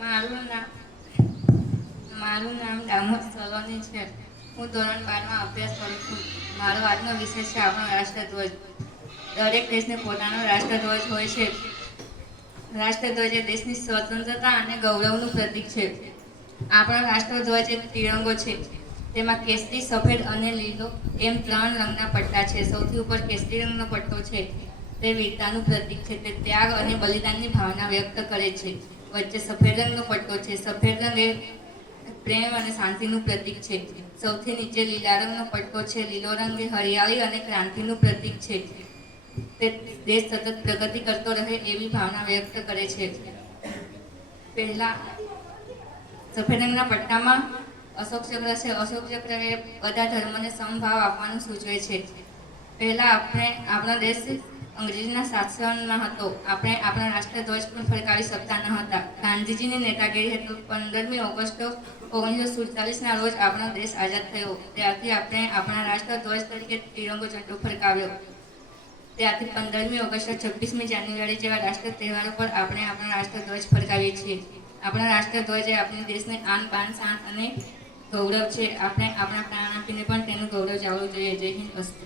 મારું નામ મારું નામ દામોદ સલોની છે. હું ધોરણ 12માં અભ્યાસ કરું છું. મારો આજનો વિષય છે આપણો રાષ્ટ્રધ્વજ. દરેક દેશને પોતાનો રાષ્ટ્રધ્વજ હોય છે. રાષ્ટ્રધ્વજ એ દેશની સ્વતંત્રતા અને ગૌરવનું પ્રતીક છે. આપણો રાષ્ટ્રધ્વજ એક તિરંગો છે. તેમાં કેસરી, સફેદ અને લીલો એમ 3 રંગના પટ્ટા છે. સૌથી ઉપર કેસરી રંગનો પટ્ટો છે તે વીરતાનું પ્રતીક છે. તે ત્યાગ અને બલિદાનની ભાવના વ્યક્ત કરે છે. વચ્ચે સફેદ રંગનો પટ્ટો છે. સફેદ રંગ એ પ્રેમ અને શાંતિનું પ્રતીક છે. સૌથી નીચે લીલા રંગનો પટ્ટો છે. લીલો રંગ એ હરિયાળી અને ક્રાંતિનું પ્રતીક છે. તે દેશ સતત પ્રગતિ કરતો રહે એવી ભાવના વ્યક્ત કરે છે. પહેલા સફેદ રંગના પટ્ટામાં અશોક ચક્ર છે. અશોક ચક્ર એ બધા ધર્મને સમભાવ આપવાનું સૂચવે છે. પહેલા આપણો દેશ અંગ્રેજીના શાસનમાં હતો. આપણે આપણા રાષ્ટ્રધ્વજ પણ ફરકાવી શકતા ન હતા. ગાંધીજીની નેતાગીરી હેઠળ 15મી ઓગસ્ટ 1947ના રોજ આપણો દેશ આઝાદ થયો. ત્યારથી આપણે આપણા રાષ્ટ્રધ્વજ તરીકે તિરંગો ઝંડો ફરકાવ્યો. ત્યારથી 15મી ઓગસ્ટ, 26મી જાન્યુઆરી જેવા રાષ્ટ્ર તહેવારો પર આપણે આપણા રાષ્ટ્રધ્વજ ફરકાવીએ છીએ. આપણા રાષ્ટ્રધ્વજ એ આપણી દેશને આન, બાન, શાન અને ગૌરવ છે. આપણે આપણા પ્રાણ આપીને પણ તેનું ગૌરવ જાળવવું જોઈએ. જય હિન્દ. અસ્તુ.